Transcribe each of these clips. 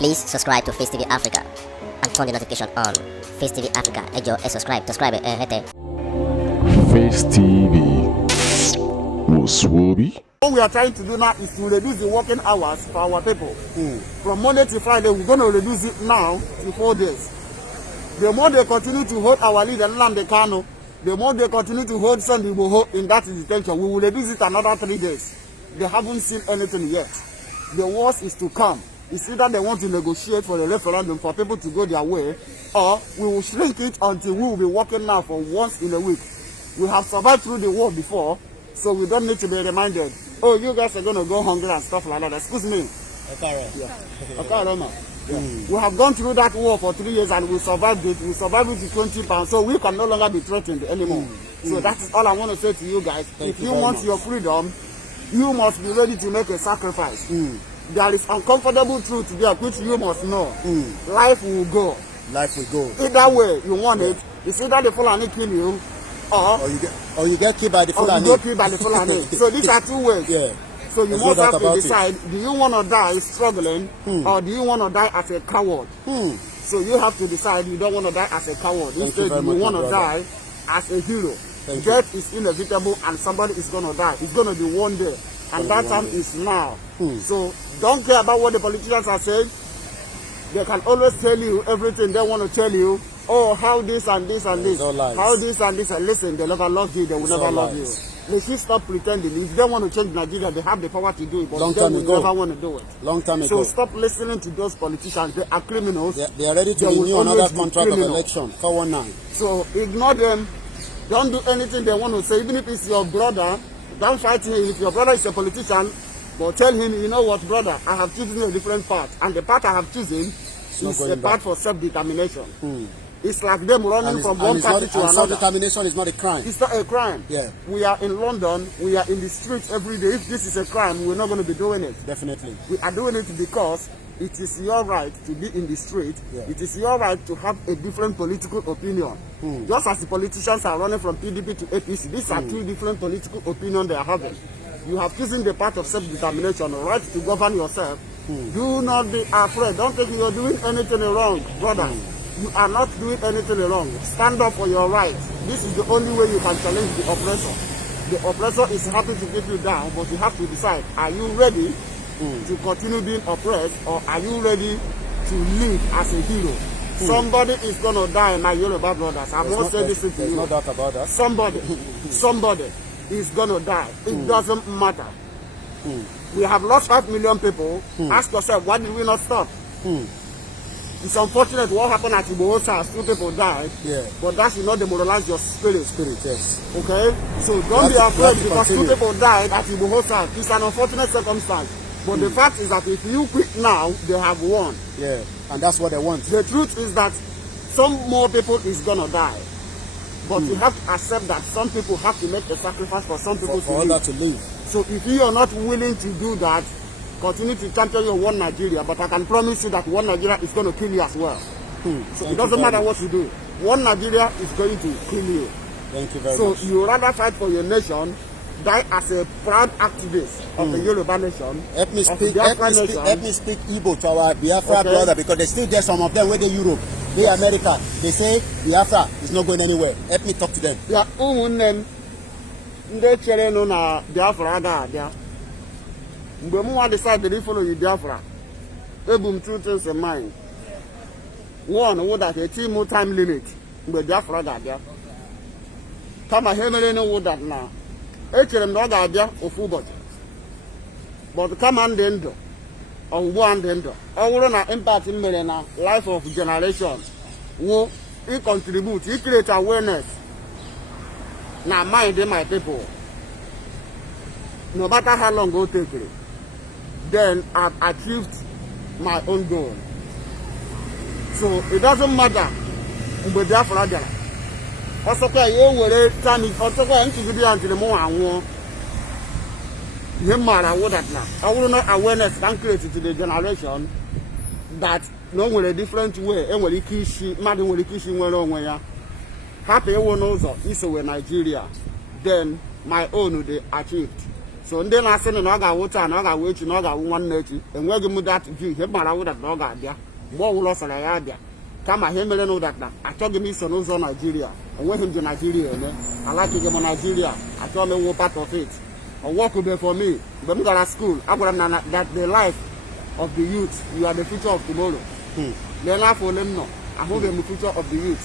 Please subscribe to Facetv Africa and turn the notification on. Facetv Africa, subscribe, Face TV was Swoby. What we are trying to do now is to reduce the working hours for our people. From Monday to Friday, we're going to reduce it now to 4 days. The more they continue to hold our leader, Nnamdi Kanu, the more they continue to hold Sunday Igboho in that detention, we will reduce it another 3 days. They haven't seen anything yet. The worst is to come. It's either they want to negotiate for the referendum for people to go their way, or we will shrink it until we will be working now for once in a week. We have survived through the war before, so we don't need to be reminded, oh, you guys are going to go hungry and stuff like that. Excuse me. We have gone through that war for 3 years and we survived it. We survived it with 20 pounds, so we can no longer be threatened anymore. So that is all I want to say to you guys. If you want your freedom, you must be ready to make a sacrifice. There is uncomfortable truth there which you must know. Life will go. Life will go. Either way you want it, it's either the Fulani kill you, or you get killed by the Fulani. Or you get killed by the Fulani. So these are two ways. Yeah. So you must have to decide, do you want to die struggling, or do you want to die as a coward? So you have to decide you don't want to die as a coward. Instead, you want to die as a hero. Death is inevitable and somebody is going to die. It's going to be one day. And that time is now. So don't care about what the politicians are saying. They can always tell you everything they want to tell you. Oh, how this and this and this. How this and this and listen, they never love you, they will never love you. They should stop pretending. If they want to change Nigeria, they have the power to do it, but they will never want to do it. Long time ago. So stop listening to those politicians. They are criminals. They are ready to renew another contract of election, 419. So ignore them. Don't do anything they want to say. Even if it's your brother, don't fight him. If your brother is a politician, but tell him, you know what, brother, I have chosen a different path. And the path I have chosen is a path for self-determination. It's like them running from one party to another. Self-determination is not a crime. It's not a crime. Yeah. We are in London. We are in the streets every day. If this is a crime, we're not going to be doing it. Definitely. We are doing it because it is your right to be in the street. Yeah. It is your right to have a different political opinion. Just as the politicians are running from PDP to APC, these are two different political opinions they are having. You have chosen the path of self-determination, the right to govern yourself. Do not be afraid. Don't think you are doing anything wrong, brother. You are not doing anything wrong. Stand up for your rights. This is the only way you can challenge the oppressor. The oppressor is happy to get you down, but you have to decide, are you ready to continue being oppressed, or are you ready to live as a hero? Somebody is going to die, my Yoruba brothers. I won't say this to you. There's no doubt about that. Somebody is going to die. It doesn't matter. We have lost 5 million people. Ask yourself, why did we not stop? It's unfortunate what happened at Igboho's house. 2 people died. Yeah. But that should not demoralize your spirit. Yes. Okay? So don't be afraid because 2 people died at Igboho's house. It's an unfortunate circumstance. But the fact is that if you quit now, they have won. Yeah. And that's what they want. The truth is that some more people is going to die. But you have to accept that some people have to make a sacrifice for some people to live. So if you are not willing to do that, continue to champion your one Nigeria, but I can promise you that one Nigeria is going to kill you as well. So it doesn't matter what you do. One Nigeria is going to kill you. Thank you very much. So you rather fight for your nation, die as a proud activist of the Yoruba nation. Let me speak Igbo to our Biafra brother, because they still there, some of them where they Europe, they America. They say Biafra is not going anywhere. Help me talk to them. Yeah, they chere no na Biafra aga. Mgbe mụ decided to follow you Biafra, ebum 2 things in mind. One, would that a team more time limit mgbe Biafra ga-abịa. Kama ha mere no would that na. Echere m na ọ ga-abịa ofu ụbọchị. But kama ndị ndụ, ọgbụgbọ ndị ndụ. Ọ bụrụ na impact m mere na life of generation, wo I contribute, I create awareness na mind my people. No matter how long it will take, then I've achieved my own goal. So it doesn't matter mgbe Biafra bịara. Ọsọkwa ya were time, ọsọkwa nchigide ya ntiri mụ anwụọ. Ihe mara that na. I will not awareness can create to the generation that no nwere different way. Enwere ike isi, mmadụ nwere ike isi nwere onwe ya. Hapụ ewu n'ụzọ isowe Nigeria. Then my own will be achieved. So ndị na-asị na ọ ga-awụ taa na ọ ga-awụ echi na ọ ga-awụ nwanne echi enweghị m that view ihe mara wụdat na ọ ga-abịa mgbe ọbụla ọ sara ya abịa kama ihe mere na ụdat na achọghị m iso n'ụzọ Naijiria enweghị m ji Naijiria eme alakighị m Naijiria achọghị m ịwụ part of it ọ workbe for me mgbe m gara school agwara m na that the life of the youth you are the future of tomorrow lee n'afọ ole m nọ ahụghị m future of the youth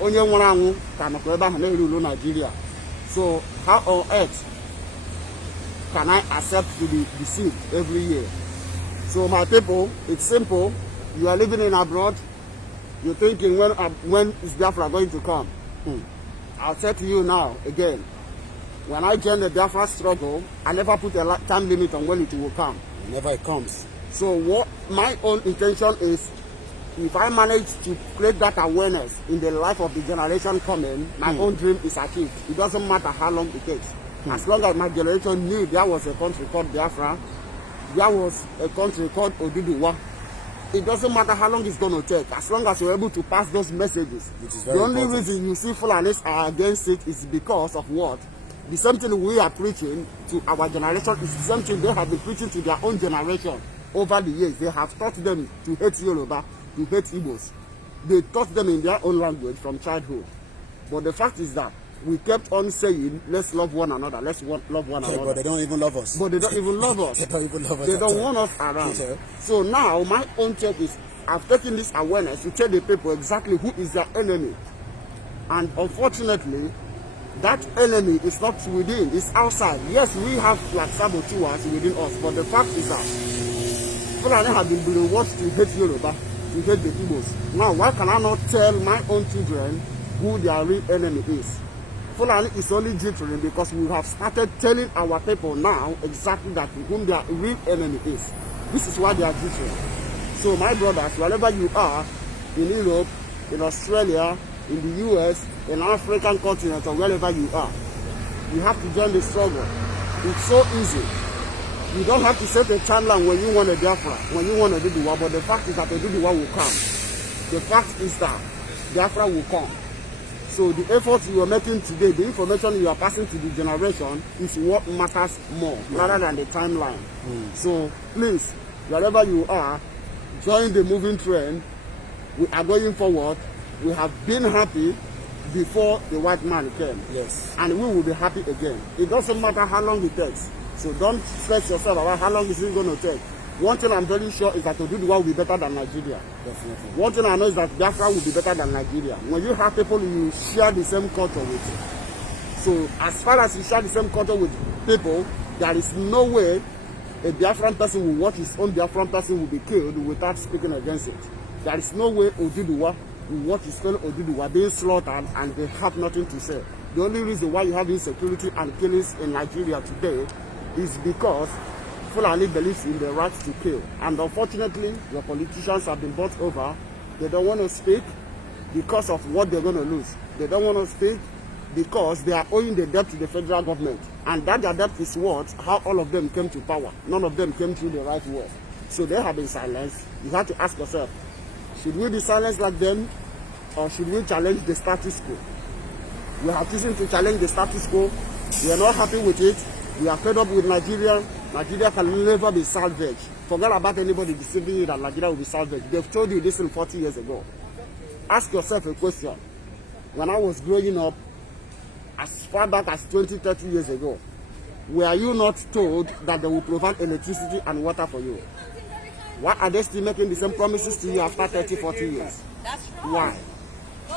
onye nwụrụ anwụ ka nọkwa ebe ahụ na-eri ulu Naijiria. So how on earth can I accept to be deceived every year? So my people, it's simple. You are living in abroad. You're thinking when is Biafra going to come? I'll say to you now again. When I joined the Biafra struggle, I never put a time limit on when it will come. Whenever it comes. So what my own intention is, if I manage to create that awareness in the life of the generation coming, my own dream is achieved. It doesn't matter how long it takes. As long as my generation knew there was a country called Biafra, there was a country called Oduduwa, it doesn't matter how long it's going to take. As long as you're able to pass those messages. The only reason you see Fulanis are against it is because of what? The same thing we are preaching to our generation is the same thing they have been preaching to their own generation over the years. They have taught them to hate Yoruba, to hate Igbos. They taught them in their own language from childhood. But the fact is that we kept on saying, let's love one another, love one another. But they don't even love us. But they don't even love us. They don't even love us. They don't want us around. So now my own take is, I've taken this awareness to tell the people exactly who is their enemy. And unfortunately, that enemy is not within, it's outside. Yes, we have like saboteurs within us, but the fact is that Fulani have been brainwashed to hate Yoruba, to hate the Igbos. Now, why can I not tell my own children who their real enemy is? Fulani is only jittering because we have started telling our people now exactly that whom their real enemy is. This is why they are jittering. So my brothers, wherever you are, in Europe, in Australia, in the US, in African continent, or wherever you are, you have to join the struggle. It's so easy. You don't have to set a timeline when you want a Biafra, when you want to do the war, but the fact is that the war will come. The fact is that Biafra will come. So the efforts you are making today, the information you are passing to the generation is what matters more, rather than the timeline. So please, wherever you are, join the moving train. We are going forward. We have been happy before the white man came. Yes. And we will be happy again. It doesn't matter how long it takes. So don't stress yourself about how long is it going to take. One thing I'm very sure is that Oduduwa will be better than Nigeria. Definitely. One thing I know is that Biafra will be better than Nigeria. When you have people you share the same culture with. So as far as you share the same culture with people, there is no way a Biafran person will watch his own Biafran person will be killed without speaking against it. There is no way Oduduwa will watch his fellow Oduduwa being slaughtered and they have nothing to say. The only reason why you have insecurity and killings in Nigeria today is because Fulani believes in the right to kill. And unfortunately, your politicians have been bought over. They don't want to speak because of what they're going to lose. They don't want to speak because they are owing the debt to the federal government. And that their debt is what? How all of them came to power. None of them came through the right way. So they have been silenced. You have to ask yourself, should we be silenced like them, or should we challenge the status quo? We have chosen to challenge the status quo. We are not happy with it. We are fed up with Nigeria. Nigeria can never be salvaged. Forget about anybody deceiving you that Nigeria will be salvaged. They've told you this 40 years ago. Ask yourself a question. When I was growing up, as far back as 20, 30 years ago, were you not told that they will provide electricity and water for you? Why are they still making the same promises to you after 30, 40 years? Why?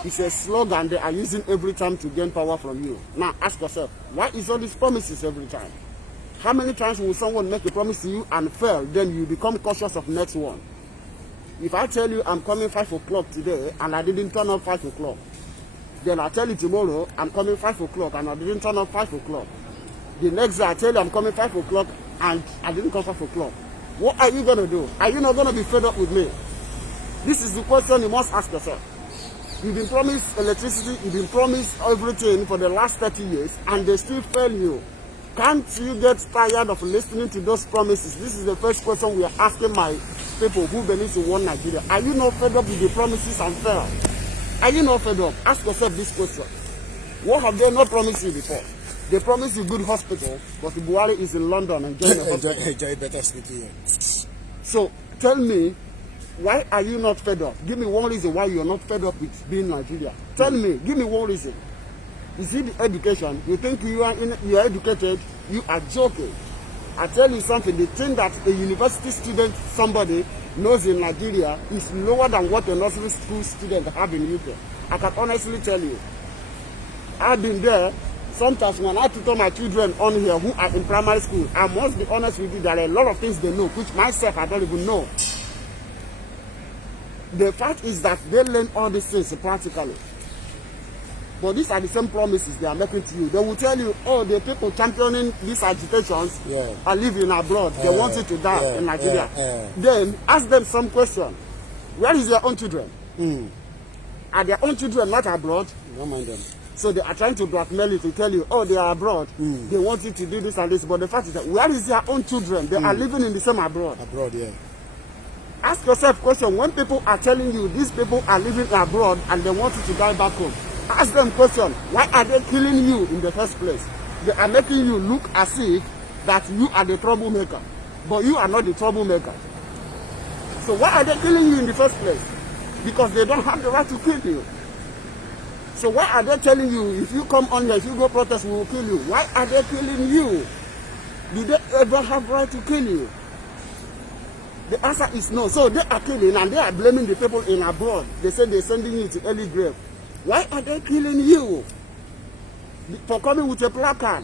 It's a slogan they are using every time to gain power from you. Now ask yourself, why is all these promises every time? How many times will someone make a promise to you and fail, then you become cautious of next one? If I tell you I'm coming 5 o'clock today and I didn't turn up 5 o'clock, then I tell you tomorrow I'm coming 5 o'clock and I didn't turn up 5 o'clock. The next day I tell you I'm coming 5 o'clock and I didn't come 5 o'clock. What are you going to do? Are you not going to be fed up with me? This is the question you must ask yourself. You've been promised electricity, you've been promised everything for the last 30 years and they still fail you. Can't you get tired of listening to those promises? This is the first question we are asking my people who believe in one Nigeria. Are you not fed up with the promises and fail? Are you not fed up? Ask yourself this question. What have they not promised you before? They promise you good hospital, but Buhari is in London enjoying the hospital. Enjoy better hospital here. So tell me, why are you not fed up? Give me one reason why you are not fed up with being Nigeria. Tell me, give me one reason. Is it the education? You think you are educated? You are joking. I tell you something, the thing that a university student, somebody knows in Nigeria is lower than what a nursery school student have in UK. I can honestly tell you. I've been there. Sometimes when I tutor my children on here who are in primary school, I must be honest with you, there are a lot of things they know, which myself I don't even know. The fact is that they learn all these things practically. But these are the same promises they are making to you. They will tell you, oh, the people championing these agitations are living abroad. They want you to die in Nigeria. Then ask them some question. Where is your own children? Are their own children not abroad? Don't mind them. So they are trying to blackmail you to tell you, oh, they are abroad. They want you to do this and this. But the fact is that where is their own children? They are living in the same abroad. Abroad, yeah. Ask yourself a question. When people are telling you these people are living abroad and they want you to die back home, ask them a question. Why are they killing you in the first place? They are making you look as if that you are the troublemaker. But you are not the troublemaker. So why are they killing you in the first place? Because they don't have the right to kill you. So why are they telling you, if you come on here, if you go protest, we will kill you? Why are they killing you? Did they ever have right to kill you? The answer is no. So they are killing and they are blaming the people in abroad. They say they're sending you to early grave. Why are they killing you? For coming with a placard.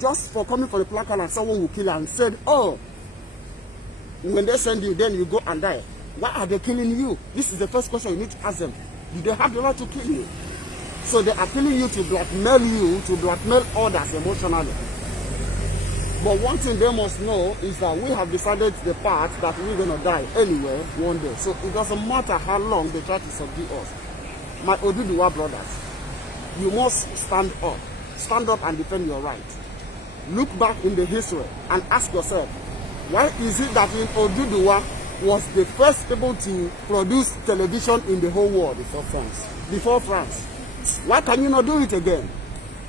Just for coming for the placard and someone will kill you and said, oh, when they send you, then you go and die. Why are they killing you? This is the first question you need to ask them. Do they have the right to kill you? So they are killing you, to blackmail others emotionally. But one thing they must know is that we have decided the path that we're going to die anyway one day. So it doesn't matter how long they try to subdue us. My Oduduwa brothers, you must stand up. Stand up and defend your right. Look back in the history and ask yourself, why is it that in Oduduwa was the first people to produce television in the whole world before France? Why can you not do it again?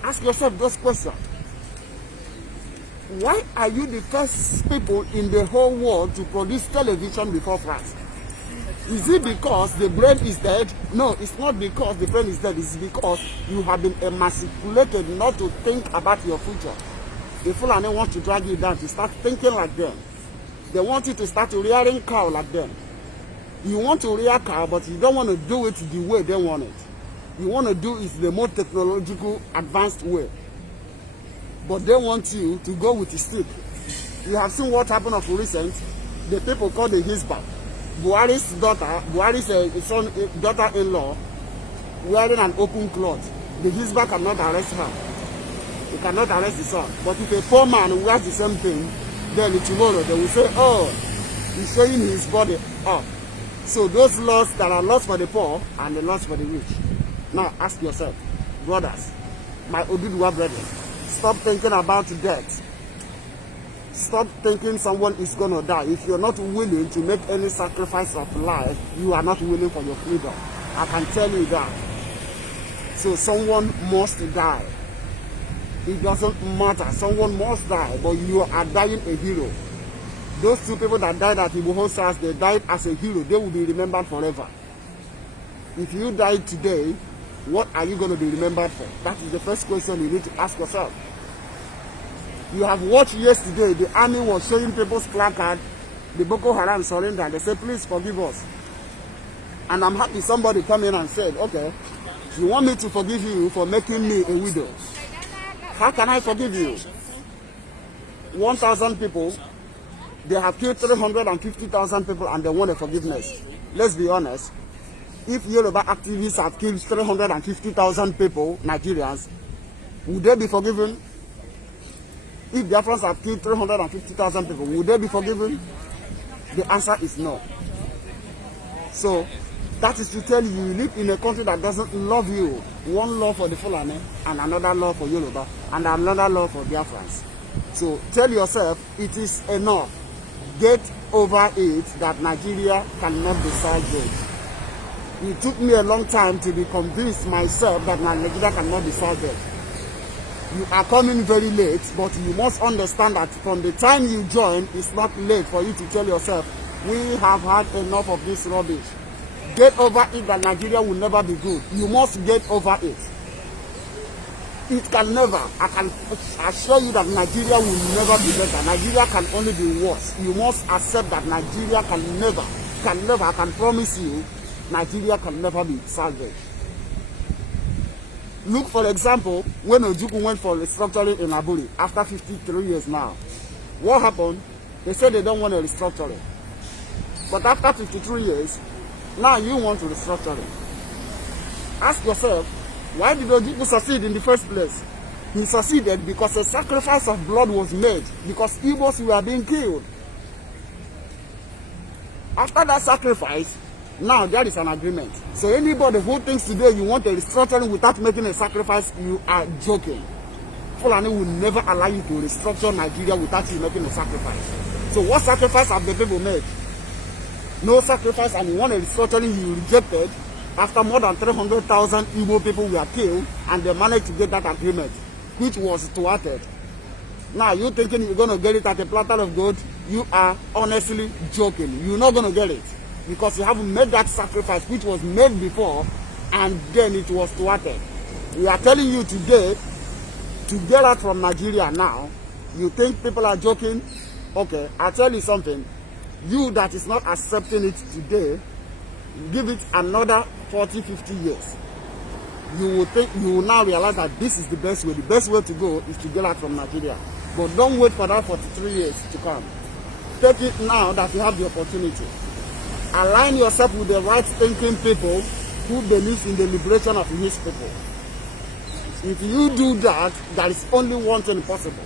Ask yourself those questions. Why are you the first people in the whole world to produce television before France? Is it because the brain is dead? No, it's not because the brain is dead. It's because you have been emasculated not to think about your future. The Fulani want to drag you down to start thinking like them. They want you to start rearing cow like them. You want to rear cow, but you don't want to do it the way they want it. You want to do it the more technological, advanced way. But they want you to go with a stick. You have seen what happened of recent. The people called the Hizbah. Buhari's daughter, daughter-in-law, wearing an open cloth. The Hizbah cannot arrest her. They cannot arrest the son. But if a poor man wears the same thing, then tomorrow they will say, oh, he's showing his body up. So those laws that are laws for the poor and the laws for the rich. Now ask yourself, brothers, my Oduduwa brethren, stop thinking about death. Stop thinking someone is going to die. If you're not willing to make any sacrifice of life, you are not willing for your freedom. I can tell you that. So someone must die. It doesn't matter. Someone must die, but you are dying a hero. Those two people that died at Ibuho SARS, they died as a hero. They will be remembered forever. If you die today, what are you going to be remembered for? That is the first question you need to ask yourself. You have watched yesterday, the army was showing people's placard, the Boko Haram surrender. They said, please forgive us. And I'm happy somebody came in and said, okay, you want me to forgive you for making me a widow? How can I forgive you? 1,000 people, they have killed 350,000 people and they want a forgiveness. Let's be honest. If Yoruba activists have killed 350,000 people, Nigerians, would they be forgiven? If Biafrans have killed 350,000 people, would they be forgiven? The answer is no. So, that is to tell you, you live in a country that doesn't love you. One law for the Fulani, and another law for Yoruba, and another law for Biafrans. So, tell yourself, it is enough. Get over it that Nigeria cannot decide this. It took me a long time to be convinced myself that Nigeria cannot be salvaged. You are coming very late, but you must understand that from the time you join, it's not late for you to tell yourself, we have had enough of this rubbish. Get over it that Nigeria will never be good. You must get over it. It can never. I can assure you that Nigeria will never be better. Nigeria can only be worse. You must accept that Nigeria can never, I can promise you, Nigeria can never be salvaged. Look, for example, when Ojukwu went for restructuring in Aburi after 53 years now. What happened? They said they don't want a restructuring. But after 53 years, now you want to restructure it. Ask yourself, why did Ojukwu succeed in the first place? He succeeded because a sacrifice of blood was made, because Igbos were being killed. After that sacrifice, now there is an agreement. So anybody who thinks today you want a restructuring without making a sacrifice, you are joking. Fulani will never allow you to restructure Nigeria without you making a sacrifice. So what sacrifice have the people made? No sacrifice, and you want a restructuring you rejected after more than 300,000 Igbo people were killed, and they managed to get that agreement, which was thwarted. Now you thinking you're going to get it at a platter of gold? You are honestly joking. You're not going to get it because you haven't made that sacrifice which was made before, and then it was thwarted. We are telling you today to get out from Nigeria now. You think people are joking? Okay, I'll tell you something. You that is not accepting it today, give it another 40, 50 years. You will now realize that this is the best way. The best way to go is to get out from Nigeria. But don't wait for that 43 years to come. Take it now that you have the opportunity. Align yourself with the right-thinking people who believe in the liberation of his people. If you do that, there is only one thing possible.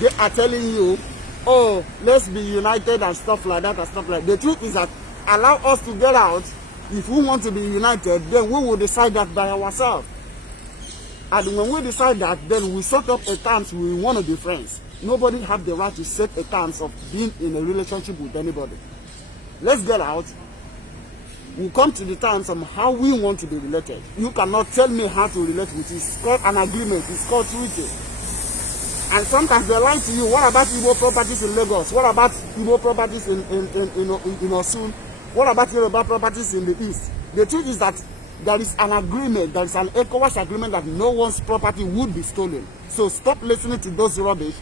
They are telling you, oh, let's be united and stuff like that and stuff like that. The truth is that allow us to get out. If we want to be united, then we will decide that by ourselves. And when we decide that, then we set up a terms we want to be friends. Nobody have the right to set a terms of being in a relationship with anybody. Let's get out. We'll come to the terms of how we want to be related. You cannot tell me how to relate with you. It's called an agreement. It's called treaty. And sometimes they lie to you. What about Igbo properties in Lagos? What about Igbo properties in Osun? What about Yoruba properties in the East? The truth is that there is an agreement, there is an ECOWAS agreement that no one's property would be stolen. So stop listening to those rubbish.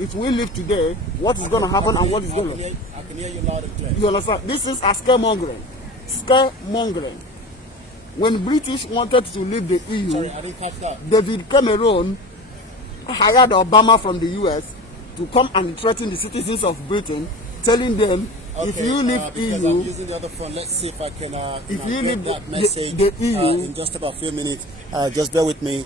If we live today, what is going to happen and what is going to... I can hear you loud and clear. You understand? This is a scaremongering. Scaremongering. When British wanted to leave the EU, sorry, I didn't catch that. David Cameron hired Obama from the US to come and threaten the citizens of Britain, telling them, okay, if you leave EU, I'm using the other phone. Let's see if I can if you leave that message the EU in just about a few minutes. Just bear with me.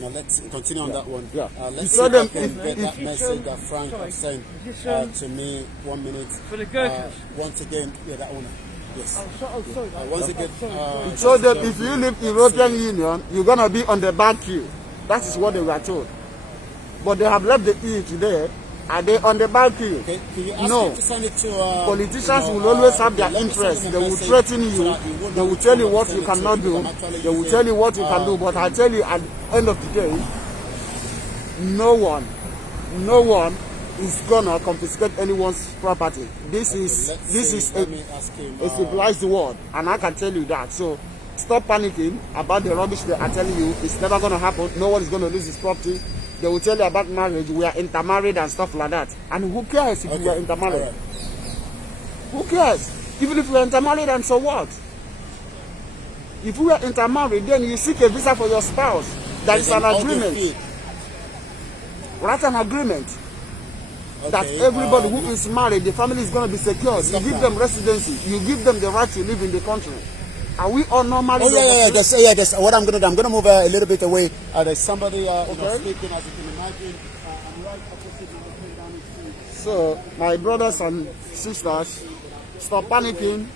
Let's continue on that one. Yeah. Let's see if I can get that message that Frank has sent to me. 1 minute. For the Gurkhas. Once again, yeah, that one. Yes. Sorry. Once again, it told them if you leave European Union, you're gonna be on the back queue. That is what they were told. But they have left the EU today. Are they on the back queue? Okay. Can you ask no. to send it to, politicians will always have their interests. They will threaten you. They will tell you what you cannot do. They will tell you what you can do. But I tell you, at the end of the day, no one is gonna confiscate anyone's property. This is a civilized world, and I can tell you that. So stop panicking about the rubbish they are telling you. It's never gonna happen. No one is gonna lose his property. They will tell you about marriage, we are intermarried and stuff like that. And who cares if we are intermarried? Right. Who cares? Even if we are intermarried, and so what? If we are intermarried, then you seek a visa for your spouse. There is an agreement. Write an agreement. Okay, that everybody who is married, the family is going to be secured. You give them residency. You give them the right to live in the country. Are we all normally? Oh yeah. That's what I'm gonna do. I'm gonna move a little bit away. There's somebody speaking, as you can imagine. I'm right opposite my down the street. So, my brothers and sisters, stop panicking.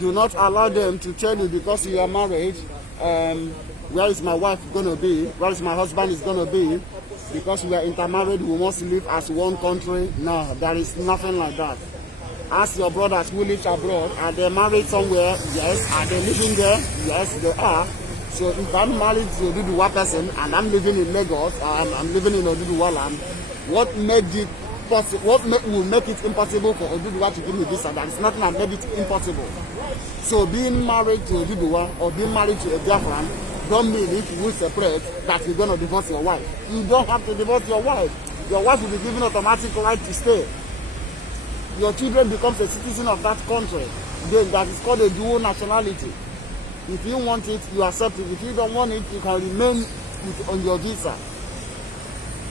Do not allow them to tell you because you are married. Where is my wife gonna be? Where is my husband is gonna be? Because we are intermarried, we must live as one country. No, there is nothing like that. Ask your brothers who live abroad. Are they married somewhere? Yes. Are they living there? Yes, they are. So if I'm married to a Oduduwa person and I'm living in Lagos, or I'm living in Oduduwa land, what made it possible? Will make it impossible for Oduduwa to give me visa? That is nothing that made it impossible. So being married to Oduduwa or being married to a Biafran don't mean if you will separate that you're going to divorce your wife. You don't have to divorce your wife. Your wife will be given automatic right to stay. Your children becomes a citizen of that country. Then that is called a dual nationality. If you want it, you accept it. If you don't want it, you can remain on your visa.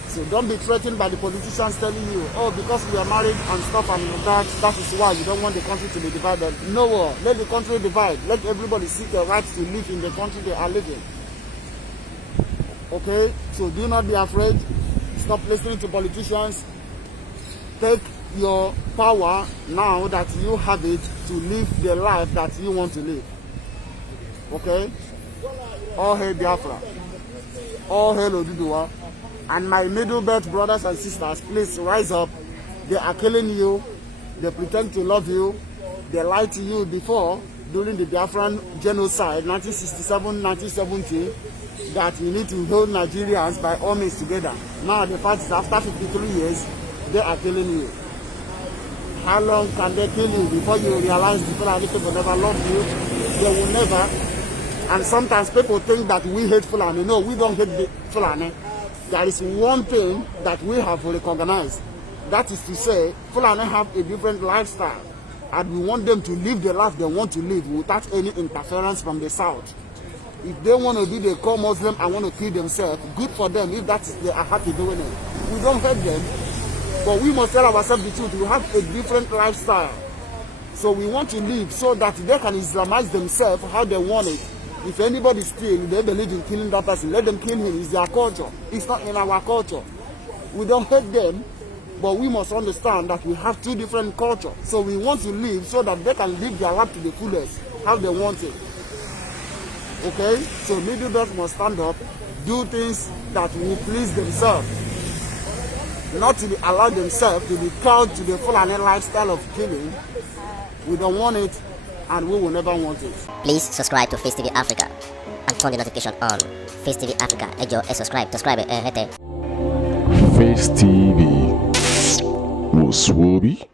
So don't be threatened by the politicians telling you, oh, because we are married and stuff and that is why you don't want the country to be divided. No, let the country divide. Let everybody seek the right to live in the country they are living. Okay? So do not be afraid. Stop listening to politicians. Take your power now that you have it to live the life that you want to live. Okay? All hail Biafra. All hail Oduduwa. And my middle belt brothers and sisters, please rise up. They are killing you. They pretend to love you. They lied to you before, during the Biafran genocide, 1967-1970, that you need to hold Nigerians by all means together. Now the fact is, after 53 years, they are killing you. How long can they kill you before you realize the Fulani people never loved you? They will never. And sometimes people think that we hate Fulani. No, we don't hate the Fulani. There is one thing that we have recognized. That is to say, Fulani have a different lifestyle. And we want them to live the life they want to live without any interference from the south. If they want to be the core Muslim and want to kill themselves, good for them if that is they are happy doing it. We don't hate them. But we must tell ourselves the truth. We have a different lifestyle. So we want to live so that they can Islamize themselves how they want it. If anybody steal, they believe in killing that person, let them kill him. It's their culture. It's not in our culture. We don't hate them, but we must understand that we have two different cultures. So we want to live so that they can live their life to the fullest, how they want it. Okay? So middle belt must stand up, do things that will please themselves. Not to allow themselves to be called to the Fulani lifestyle of killing. We don't want it, and we will never want it. Please subscribe to Face TV Africa and turn the notification on. Face TV Africa, subscribe, Face TV was Swoby.